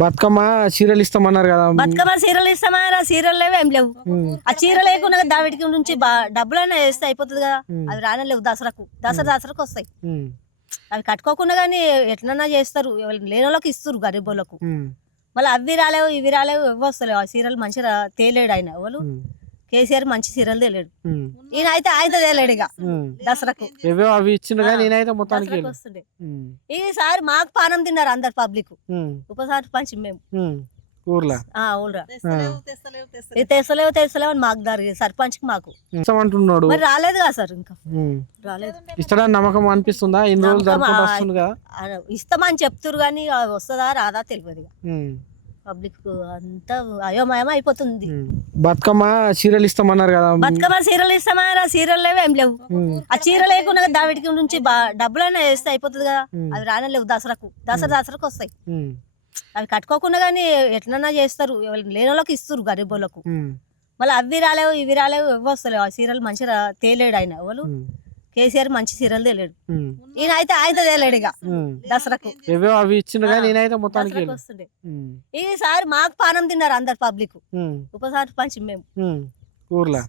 బతుకమ్మ చీరలు ఇస్తామన్నారు కదా. బతుకమ్మ చీరలు ఇస్తామా చీరలు లేవు ఏం లేవు. ఆ చీర లేకుండా దావిడికి నుంచి డబ్బులైనా వేస్తే అయిపోతుంది కదా. అవి రానలేవు దసరాకు వస్తాయి. అవి కట్టుకోకుండా కానీ ఎట్లన్నా చేస్తారు. లేని వాళ్ళకి ఇస్తారు గరీబులకు. మళ్ళీ అవి రాలేవు ఇవి రాలేవు ఇవి వస్తలేవు. ఆ చీరలు మంచిగా తేలేడు ఆయన. ఎవరు కేసీఆర్ మంచి చీరలు తేలేడు. ఈయన అయితే ఆయన తేలేడు ఇక దసరాకు. అవి ఇచ్చిన వస్తుండే. ఈసారి మాకు పానం తిన్నారు అందరు పబ్లిక్. ఉపసారి పంచి మేము ఊర్లో తెస్తలేవు అని మాకు దారి సర్పంచ్ కి మాకు అంటున్నాడు. మరి రాలేదు కదా సార్. ఇంకా రాలేదు. ఇస్తాడని నమ్మకం అనిపిస్తుందా? ఇన్ని రోజులు ఇస్తామని చెప్తురు కానీ వస్తుందా రాదా తెలియదు. పబ్లిక్ అంతా అయోమయం అయిపోతుంది. బతుకమ్మ చీరలు ఇస్తామన్నారు కదా. బతుకమ్మ చీరలు ఇస్తామా చీరలు లేవు ఏం లేవు. ఆ చీర లేకుండా దావిడికి నుంచి డబ్బులైనా వేస్తే అయిపోతుంది కదా. అవి రానలేవు దసరాకు వస్తాయి. అవి కట్టుకోకుండా కానీ ఎట్లన్నా చేస్తారు. లేని వాళ్ళకి ఇస్తారు గరీబులకు. మళ్ళీ అవి రాలేవు ఇవి రాలేవు ఇవి వస్తలేవు. ఆ చీరలు మంచిగా తేలేడు ఆయన. ఎవరు కేసీఆర్ మంచి చీరలు తేలేడు. ఈయన అయితే ఆయన తేలేడు ఇక దసరాకు. అవి ఇచ్చిన వస్తుండే. ఈసారి మాకు పానం తిన్నారు అందరు పబ్లిక్. ఉపసారి పంచి మేము ఊర్లో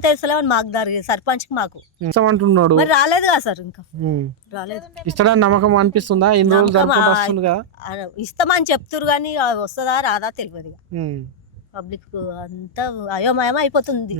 తెస్తలేవు అని మాకు దారి సర్పంచ్ కి మాకు అంటున్నాడు. మరి రాలేదు కదా సార్. ఇంకా రాలేదు. ఇస్తాడని నమ్మకం అనిపిస్తుందా? ఇన్ని రోజులు ఇస్తామని చెప్తురు కానీ వస్తుందా రాదా తెలియదు. పబ్లిక్ అంతా అయోమయం అయిపోతుంది.